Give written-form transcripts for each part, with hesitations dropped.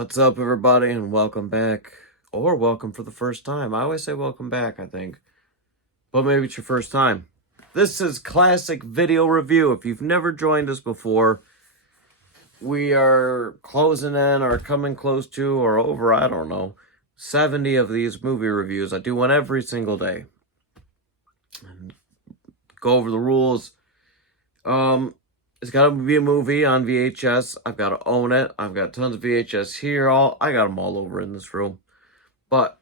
What's up, everybody, and welcome back. Or welcome for the first time. I always say welcome back, I think. But maybe it's your first time. This is Classic Video Review. If you've never joined us before, we are closing in, or coming close to, or over, I don't know, 70 of these movie reviews. I do one every single day. And go over the rules. It's got to be a movie on VHS. I've got to own it. I've got tons of VHS here. I got them all over in this room. But,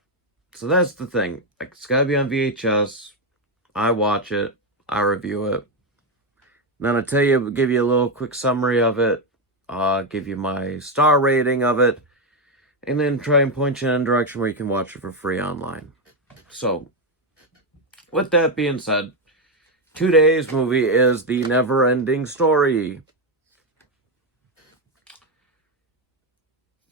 so that's the thing. It's got to be on VHS. I watch it. I review it. Then I give you a little quick summary of it. Give you my star rating of it. And then try and point you in a direction where you can watch it for free online. So, with that being said, today's movie is The Neverending Story.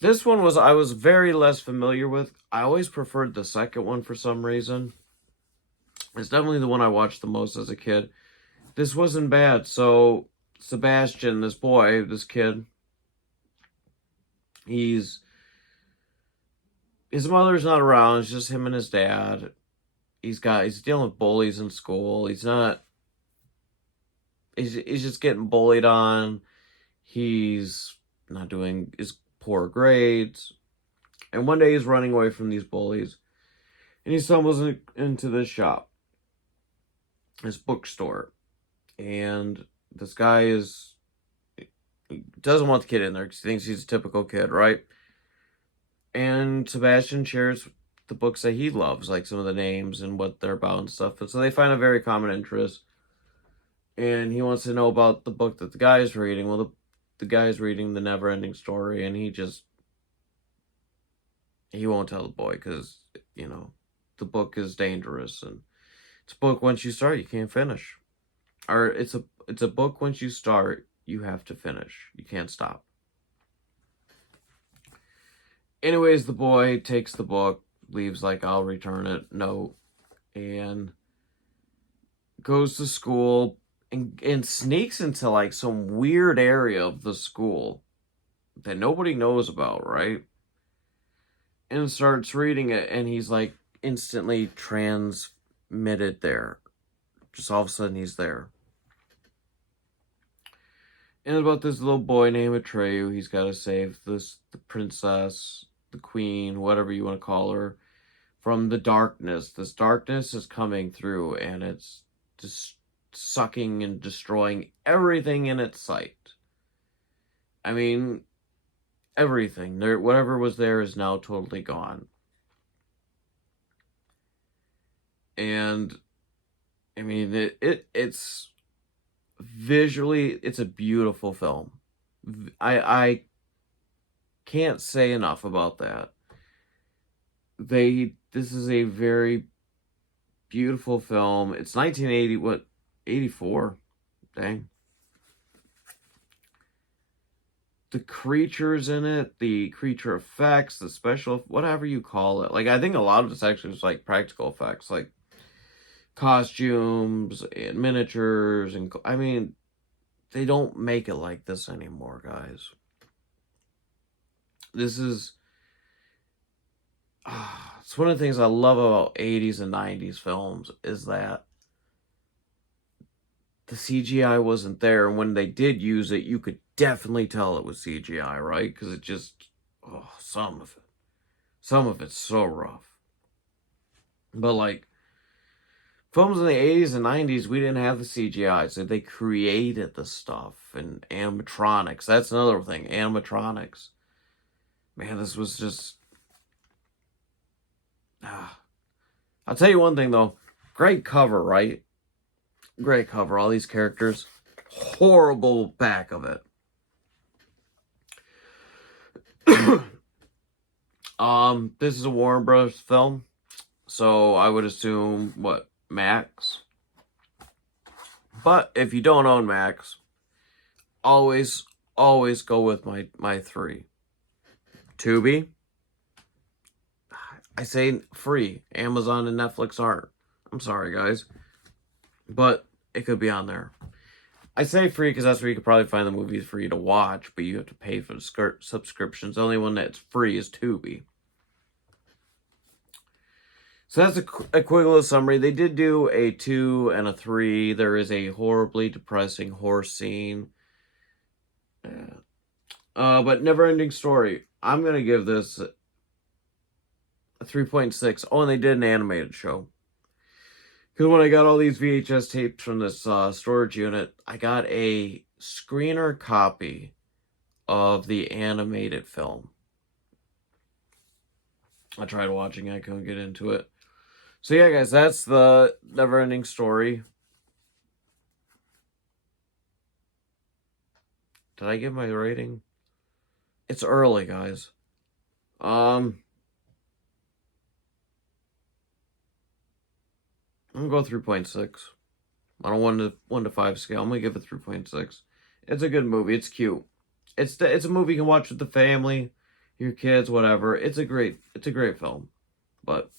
This one I was very less familiar with. I always preferred the second one for some reason. It's definitely the one I watched the most as a kid. This wasn't bad. So, Sebastian, this kid, his mother's not around. It's just him and his dad. He's dealing with bullies in school. He's just getting bullied on. He's not doing his poor grades. And one day he's running away from these bullies. And he stumbles into this shop. This bookstore. And this guy he doesn't want the kid in there because he thinks he's a typical kid, right? And Sebastian shares the books that he loves, like some of the names and what they're about and stuff. And so they find a very common interest. And he wants to know about the book that the guy's reading. Well, the guy's reading The Neverending Story, and he won't tell the boy because, the book is dangerous. And it's a book, once you start, you can't finish. Or it's a book, once you start, you have to finish. You can't stop. Anyways, the boy takes the book, leaves I'll return it note, and goes to school and sneaks into some weird area of the school that nobody knows about, right? And starts reading it, and he's instantly transmitted there. Just all of a sudden he's there. And about this little boy named Atreyu, he's got to save the princess, the queen, whatever you want to call her, from the darkness. This darkness is coming through, and it's just sucking and destroying everything in its sight. I mean, everything. Whatever was there is now totally gone. And, I mean, it's visually, it's a beautiful film. I can't say enough about that. This is a very beautiful film. It's 1980, 84? Dang. The creatures in it, the creature effects, the special, whatever you call it. I think a lot of it's actually just practical effects, costumes and miniatures, and I mean, they don't make it like this anymore, guys. This is it's one of the things I love about 80s and 90s films is that the CGI wasn't there, and when they did use it, you could definitely tell it was CGI, right? Because it just, some of it's so rough. But films in the 80s and 90s, we didn't have the CGI, so they created the stuff, and animatronics. That's another thing, animatronics. Man, this was just... I'll tell you one thing, though. Great cover, right? Great cover. All these characters. Horrible back of it. This is a Warner Bros. Film. So, I would assume, Max? But, if you don't own Max, always go with my three. Tubi. I say free. Amazon and Netflix aren't. I'm sorry, guys. But it could be on there. I say free because that's where you could probably find the movies for you to watch, but you have to pay for the subscriptions. The only one that's free is Tubi. So that's a quick little summary. They did do a 2 and a 3. There is a horribly depressing horse scene. Yeah. But Neverending Story. I'm going to give this a 3.6. Oh, and they did an animated show. Because when I got all these VHS tapes from this storage unit, I got a screener copy of the animated film. I tried watching it. I couldn't get into it. So yeah, guys, that's the Neverending Story. Did I give my rating? It's early, guys. I'm gonna go 3.6. On a 1 to 5 scale, I'm gonna give it 3.6. It's a good movie. It's cute. It's a movie you can watch with the family, your kids, whatever. It's a great film. But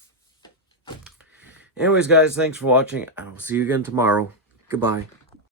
anyways, guys, thanks for watching. I will see you again tomorrow. Goodbye.